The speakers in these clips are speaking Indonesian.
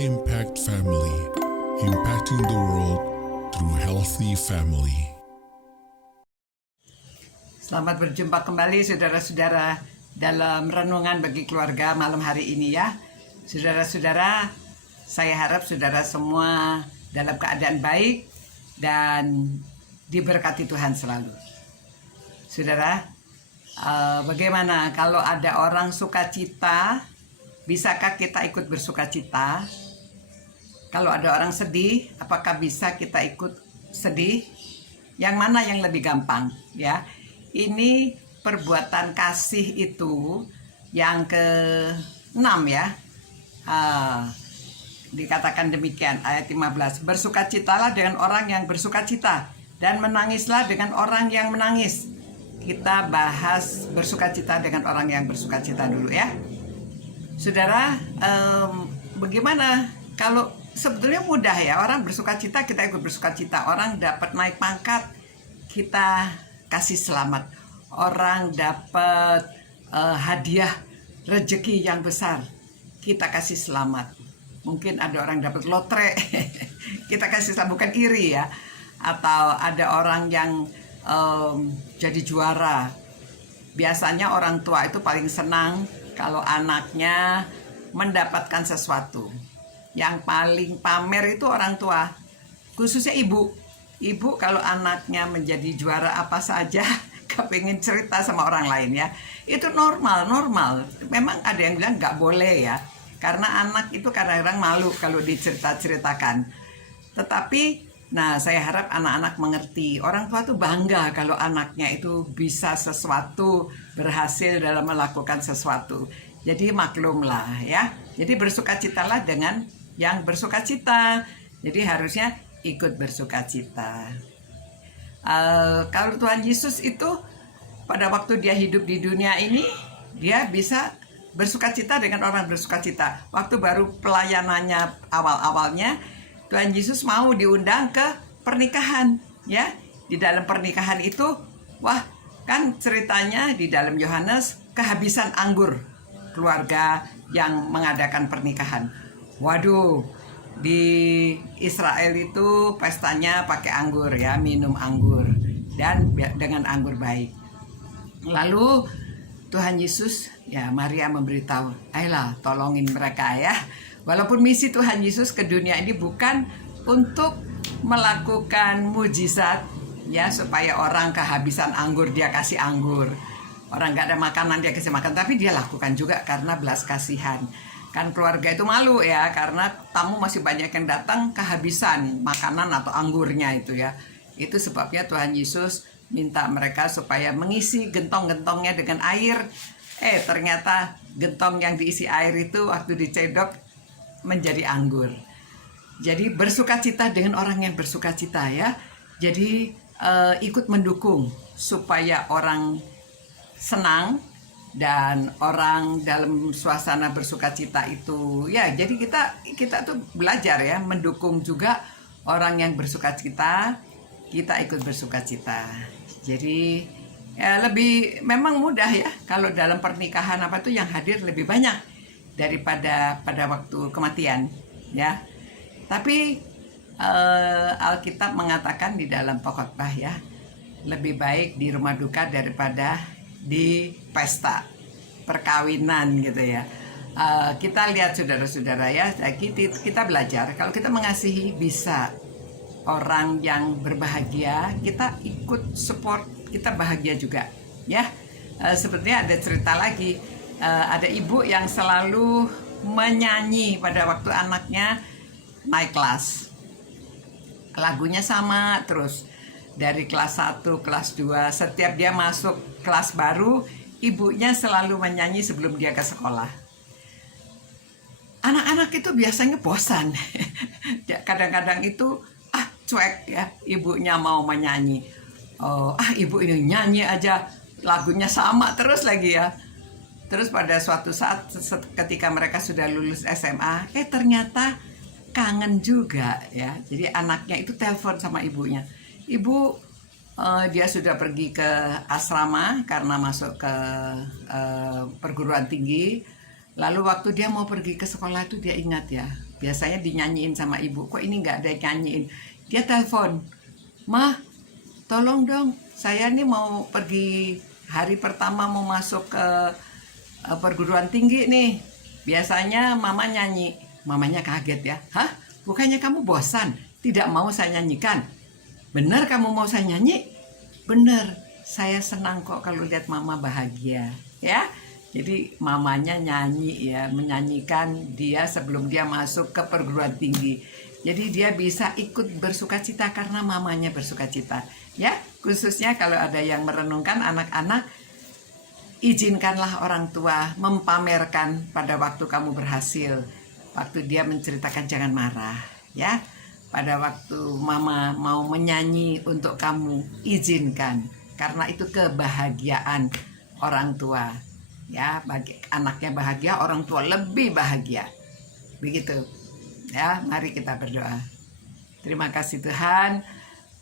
Impact Family, impacting the world through healthy family. Selamat berjumpa kembali saudara-saudara dalam renungan bagi keluarga malam hari ini ya. Saudara-saudara, saya harap saudara semua dalam keadaan baik dan diberkati Tuhan selalu. Saudara, bagaimana kalau ada orang sukacita, bisakah kita ikut bersukacita? Kalau ada orang sedih, apakah bisa kita ikut sedih? Yang mana yang lebih gampang ya? Ini perbuatan kasih itu yang ke-6 ya. Dikatakan demikian ayat 15. Bersukacitalah dengan orang yang bersukacita dan menangislah dengan orang yang menangis. Kita bahas bersukacita dengan orang yang bersukacita dulu ya. Saudara, bagaimana kalau sebetulnya mudah ya, orang bersukacita kita ikut bersukacita, orang dapat naik pangkat kita kasih selamat, orang dapat hadiah rezeki yang besar kita kasih selamat, mungkin ada orang dapat lotre kita kasih selamat, bukan iri ya, atau ada orang yang jadi juara. Biasanya orang tua itu paling senang kalau anaknya mendapatkan sesuatu. Yang paling pamer itu orang tua, khususnya ibu. Ibu kalau anaknya menjadi juara apa saja kepengen cerita sama orang lain ya. Itu normal. Memang ada yang bilang nggak boleh ya, karena anak itu kadang-kadang malu kalau dicerita-ceritakan. Tetapi nah, saya harap anak-anak mengerti, orang tua tuh bangga kalau anaknya itu bisa sesuatu, berhasil dalam melakukan sesuatu. Jadi maklumlah ya. Jadi bersukacitalah dengan yang bersukacita. Jadi harusnya ikut bersukacita. Kalau Tuhan Yesus itu pada waktu dia hidup di dunia ini, dia bisa bersukacita dengan orang bersukacita. Waktu baru pelayanannya awal-awalnya, Tuhan Yesus mau diundang ke pernikahan ya. Di dalam pernikahan itu, wah, kan ceritanya di dalam Yohanes kehabisan anggur keluarga yang mengadakan pernikahan. Waduh, di Israel itu pestanya pakai anggur ya, minum anggur dan dengan anggur baik. Lalu Tuhan Yesus ya, Maria memberitahu, ayolah tolongin mereka ya. Walaupun misi Tuhan Yesus ke dunia ini bukan untuk melakukan mujizat ya, supaya orang kehabisan anggur dia kasih anggur, orang gak ada makanan dia kasih makan, tapi dia lakukan juga karena belas kasihan. Kan keluarga itu malu ya, karena tamu masih banyak yang datang, kehabisan makanan atau anggurnya itu ya. Itu sebabnya Tuhan Yesus minta mereka supaya mengisi gentong-gentongnya dengan air. Ternyata gentong yang diisi air itu waktu dicedok menjadi anggur. Jadi bersukacita dengan orang yang bersukacita ya. Jadi ikut mendukung supaya orang senang dan orang dalam suasana bersukacita itu ya. Jadi kita tuh belajar ya, mendukung juga orang yang bersukacita, kita ikut bersukacita. Jadi ya lebih memang mudah ya kalau dalam pernikahan apa tuh yang hadir lebih banyak daripada pada waktu kematian ya. Tapi Alkitab mengatakan di dalam pokotbah ya, lebih baik di rumah duka daripada di pesta perkawinan gitu ya. Kita lihat saudara-saudara ya, kita belajar kalau kita mengasihi bisa orang yang berbahagia, kita ikut support, kita bahagia juga ya. Sepertinya ada cerita lagi, ada ibu yang selalu menyanyi pada waktu anaknya naik kelas, lagunya sama terus dari kelas 1, kelas 2, setiap dia masuk kelas baru, ibunya selalu menyanyi sebelum dia ke sekolah. Anak-anak itu biasanya bosan. Kadang-kadang itu cuek ya, ibunya mau menyanyi. Ibu ini nyanyi aja, lagunya sama terus lagi ya. Terus pada suatu saat ketika mereka sudah lulus SMA, ternyata kangen juga ya. Jadi anaknya itu telepon sama ibunya. Ibu, dia sudah pergi ke asrama karena masuk ke perguruan tinggi. Lalu waktu dia mau pergi ke sekolah itu dia ingat ya, biasanya dinyanyiin sama ibu, kok ini nggak ada yang nyanyiin. Dia telepon, "Mah, tolong dong, saya nih mau pergi hari pertama mau masuk ke perguruan tinggi nih. Biasanya mama nyanyi." Mamanya kaget ya. "Hah? Bukannya kamu bosan? Tidak mau saya nyanyikan?" "Benar kamu mau saya nyanyi?" "Benar, saya senang kok kalau lihat mama bahagia." Ya, jadi mamanya nyanyi ya, menyanyikan dia sebelum dia masuk ke perguruan tinggi. Jadi dia bisa ikut bersukacita karena mamanya bersukacita. Ya, khususnya kalau ada yang merenungkan anak-anak, izinkanlah orang tua mempamerkan pada waktu kamu berhasil. Waktu dia menceritakan jangan marah, ya. Pada waktu mama mau menyanyi untuk kamu, izinkan. Karena itu kebahagiaan orang tua. Ya, bagi anaknya bahagia, orang tua lebih bahagia. Begitu. Ya, mari kita berdoa. Terima kasih Tuhan,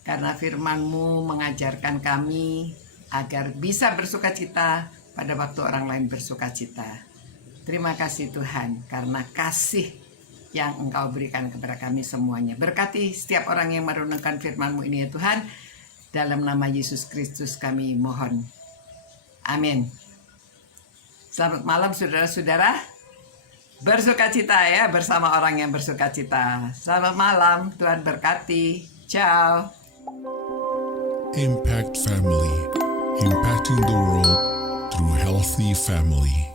karena firman-Mu mengajarkan kami agar bisa bersukacita pada waktu orang lain bersukacita. Terima kasih Tuhan, karena kasih yang Engkau berikan kepada kami semuanya. Berkati setiap orang yang merenungkan firman-Mu ini ya Tuhan. Dalam nama Yesus Kristus kami mohon. Amin. Selamat malam saudara-saudara. Bersukacita ya bersama orang yang bersukacita. Selamat malam, Tuhan berkati. Ciao. Impact Family, impacting the world through healthy family.